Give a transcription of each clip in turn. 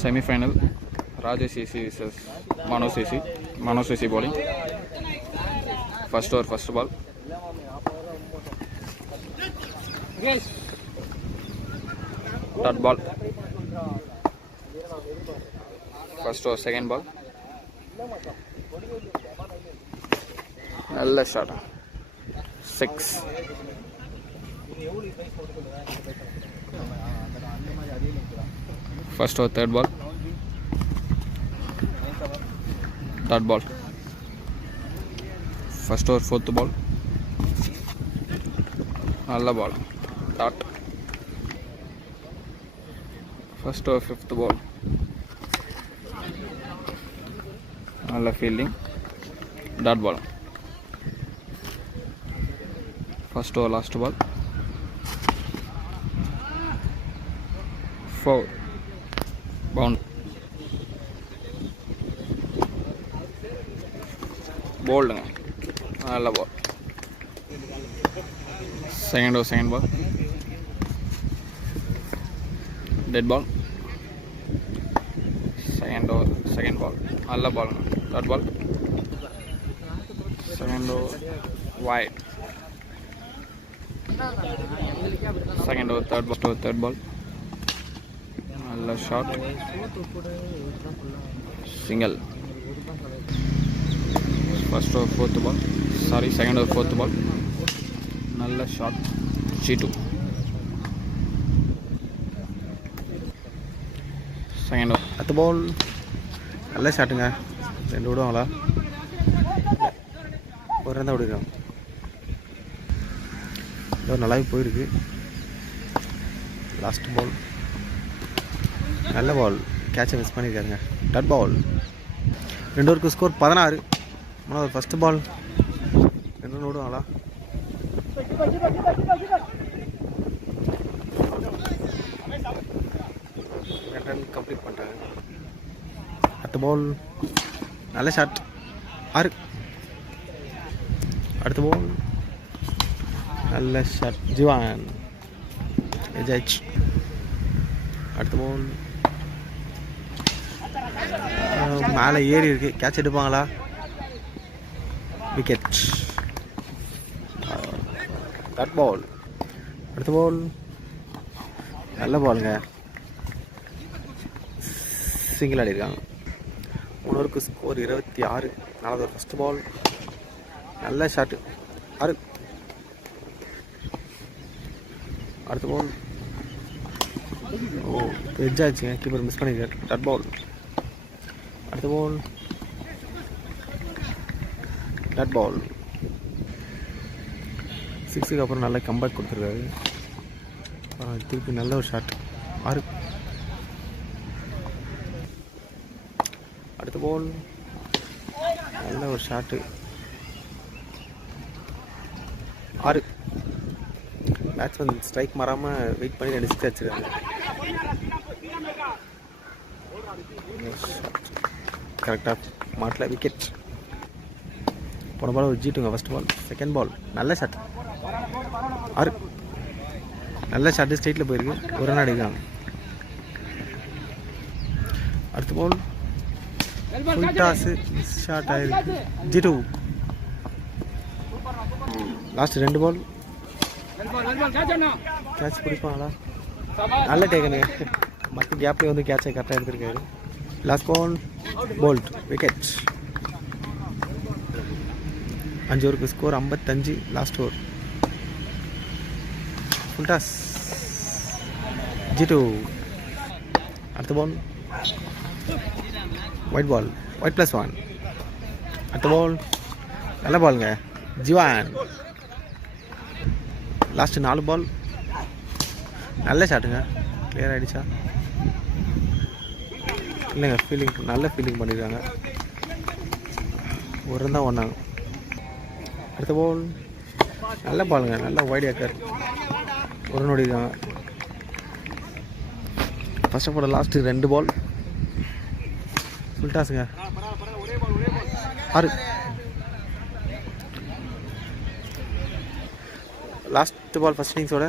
Semi-final, Rajesh CC vs Mano CC. Mano CC bowling. First over, first ball. Third ball. First over, second ball. நல்ல shot 6. First over, third ball. Third ball. First over, fourth ball. நல்ல ball. Dot. First over, fifth ball. நல்ல fielding. Dot ball. First over, last ball. 4. Bound. Bold. நல்ல ball. Second over, second ball. Dead ball. Second over, second ball. நல்ல ball. Third ball. Second over, wide. Second over, third ball. நல்ல shot. Single. First over, fourth ball. Second over, fourth ball. நல்ல shot. G2. Second over. at the ball. நல்ல ஷாட்டுங்க. ரெண்டு விடுவாங்களா? ஒரு run தான் விடுறோம். இதோ நல்லாவே போயிருக்கு. Last ball. நல்ல பால். கேட்சை மிஸ் பண்ணியிருக்காருங்க. டட் பால். ரெண்டு ஓவருக்கு ஸ்கோர் 16. மூணாவது ஃபஸ்ட்டு பால். ரெண்டு ரன் விடுவாங்களா? ரெண்டு ரன் கம்ப்ளீட் பண்ணிட்டாங்க. அடுத்த பால். நல்ல ஷாட். 6. அடுத்த பால். நல்ல ஷாட். ஜிவான் எஜாச். அடுத்த பால். மேலே ஏறி இருக்கு. கேட்ச் எடுப்பாங்களா? விக்கெட். கட் பால். அடுத்த பால். நல்ல பாலுங்க. சிங்கிள் ஆடிருக்காங்க. மூணு ஸ்கோர் 26. நாலாவது ஃபஸ்ட் பால். நல்ல ஷாட்டு. 6. அடுத்த பால். ஓ எட்ஜ் ஆச்சுங்க. கீப்பர் மிஸ் பண்ணியிருக்காரு. டட் பால். அடுத்த பால். டட் பால். 6க்கு அப்புறம் நல்ல கம்பேக் கொடுத்துருக்காரு. திருப்பி நல்ல ஒரு ஷாட். 6. அடுத்த பால். நல்ல ஒரு ஷாட்டு. 6. பேட்ஸ்மேன் ஸ்ட்ரைக் மாறாமல் வெயிட் பண்ணி 2 6 அடிச்சிருக்காங்க. கரெக்டாக மாட்டில் விக்கெட். போன பால் ஒரு G2ங்க. ஃபஸ்ட் பால். Second ball. நல்ல ஷாட். 6. நல்ல ஷாட்டு. ஸ்ட்ரைட்டில் போயிருக்கு. ஒரு ரன் அடிக்கிறாங்க. அடுத்த பால். ஃபுல் டாஸு. ஷாட் ஆயிருக்கு. G2. Last 2 ball. கேட்ச் பிடிப்பாங்களா? நல்ல டேக்கனுங்க. மற்ற கேப்லேயே வந்து கேட்சை கரெக்டாக எடுத்துருக்காரு. Last ball. போல்ட். விக்கெட். 5 ஓவருக்கு score 55. Last over. Full toss. G2. அடுத்த பால். White ball. ஒயிட் +1. அடுத்த பால். நல்ல பாலுங்க. ஜிவான். லாஸ்ட்டு 4 பால். நல்ல ஷாட்டுங்க. கிளியர் ஆகிடுச்சா? இல்லைங்க. ஃபீல்டிங் நல்ல ஃபீல்டிங் பண்ணியிருக்காங்க. ஒரு ரன் தான் ஒன்றாங்க. அடுத்த பால். நல்ல பாலுங்க. நல்ல வைட் ஏக்கர். ஒரு ரன் ஓடிருக்காங்க. First of all last 2 ball. Full டாஸுங்க. 6. லாஸ்ட் பால் ஃபர்ஸ்ட் இன்னிங்ஸோட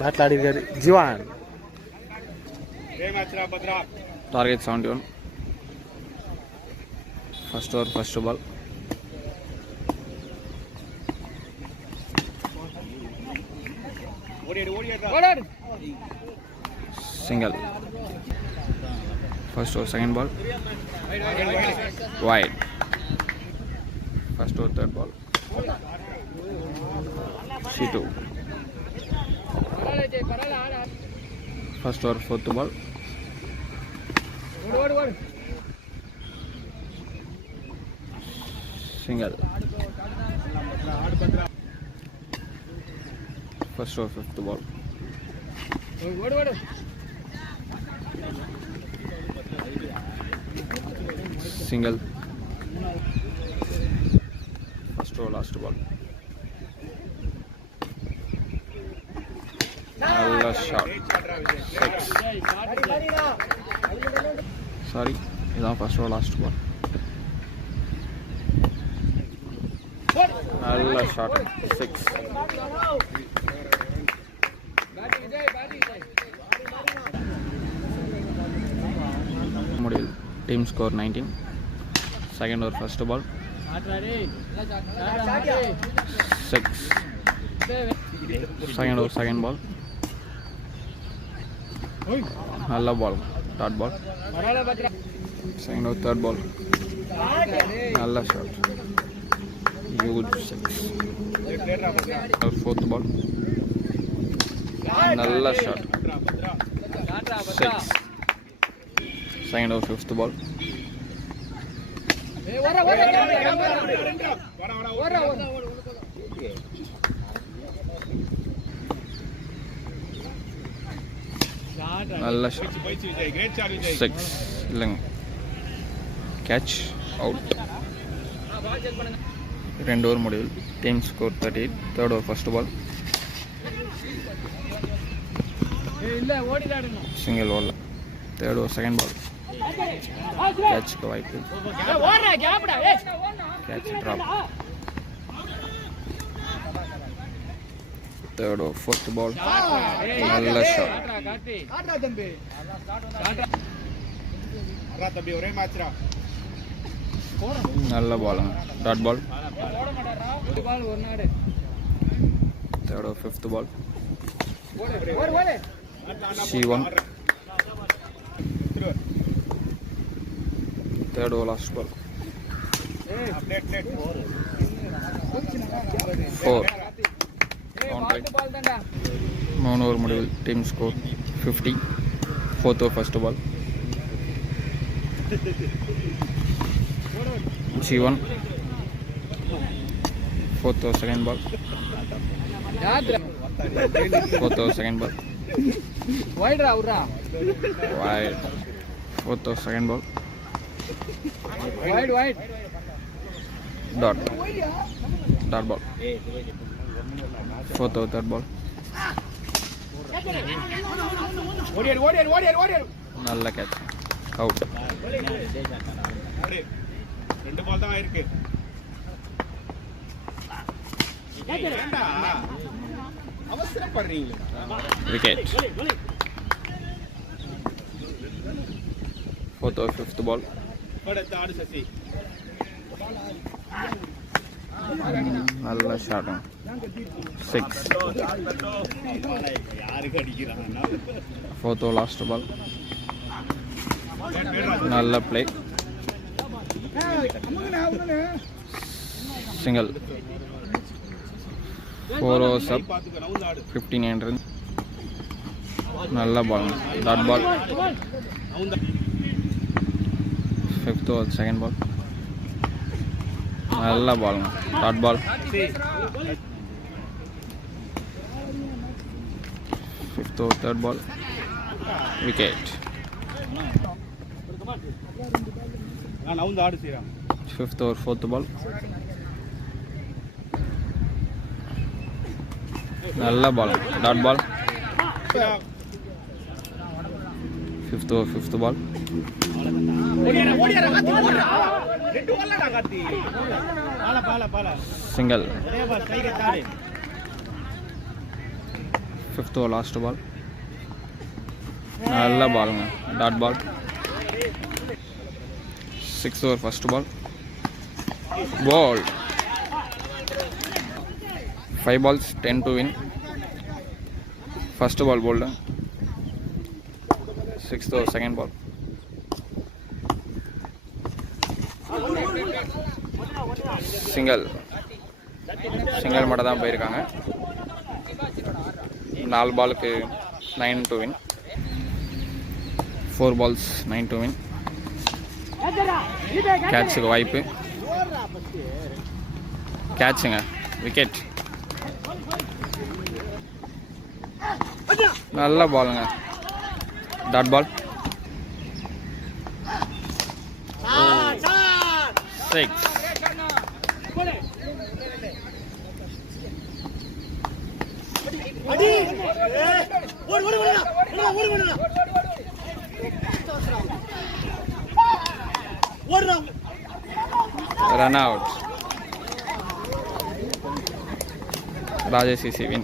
பேட்டில் ஆடி இருக்காரு Jeevan. Target 71. First over first ball. Single. First over second ball. Wide. First over third ball. C2. First over fourth ball. Single. First over fifth ball. Single. First over last ball. நல்ல shot. 6. Sorry, இதான் first over last ball. நல்ல shot. 6. முடியல. Team score 19. Second over first ball. 6. Second over second ball. நல்ல ball. Dot ball. Second over third ball. நல்ல shot. Huge 6. Fourth ball. நல்ல shot. 6. Second over fifth ball. நல்ல shot. 6 இல்லைங்க. Catch out. 2 over முடிவில். Team score 38. Third over first ball. Single over. Third over second ball. கேட்ச்க்கு வாய்ப்பு. Catch drop. Third over fourth ball. நல்ல shot. நல்ல பாலுங்க. Dot ball. Third over fifth ball. C1. Third over last ball. 4. 3 over முடிவில். Team score 50. Fourth over first ball. C1. Fourth over second ball. Fourth over second ball. Wide. Fourth over second ball. Dot ball. Fourth over third ball. நல்ல catch. Out. 2 ball தான் இருக்கு. அவசரப்படுறீங்க. Wicket. Fourth over fifth ball. நல்ல shot. 6. Fourth over last ball. நல்ல play. Single. 4 overs up. 59 runs. நல்ல ball. Dot ball. Fifth over second ball. நல்ல பாலுங்க. Dot ball. Fifth over third ball. Wicket. Fifth over fourth ball. நல்ல ball. Dot ball. Fifth over fifth ball. Single. Fifth over last ball. நல்ல பாலுங்க. Dot ball. 6 over first ball. Ball. 5 balls, 10 to win. First ball bowled. 6th over second ball. Single மட்டும் தான் போயிருக்காங்க. 4 பாலுக்கு 9 to win. 4 balls 9 to win. கேட்சுக்கு வாய்ப்பு. கேட்சுங்க, wicket. நல்ல பாலுங்க, dot ball. 6. Run out. Rajesh CC win.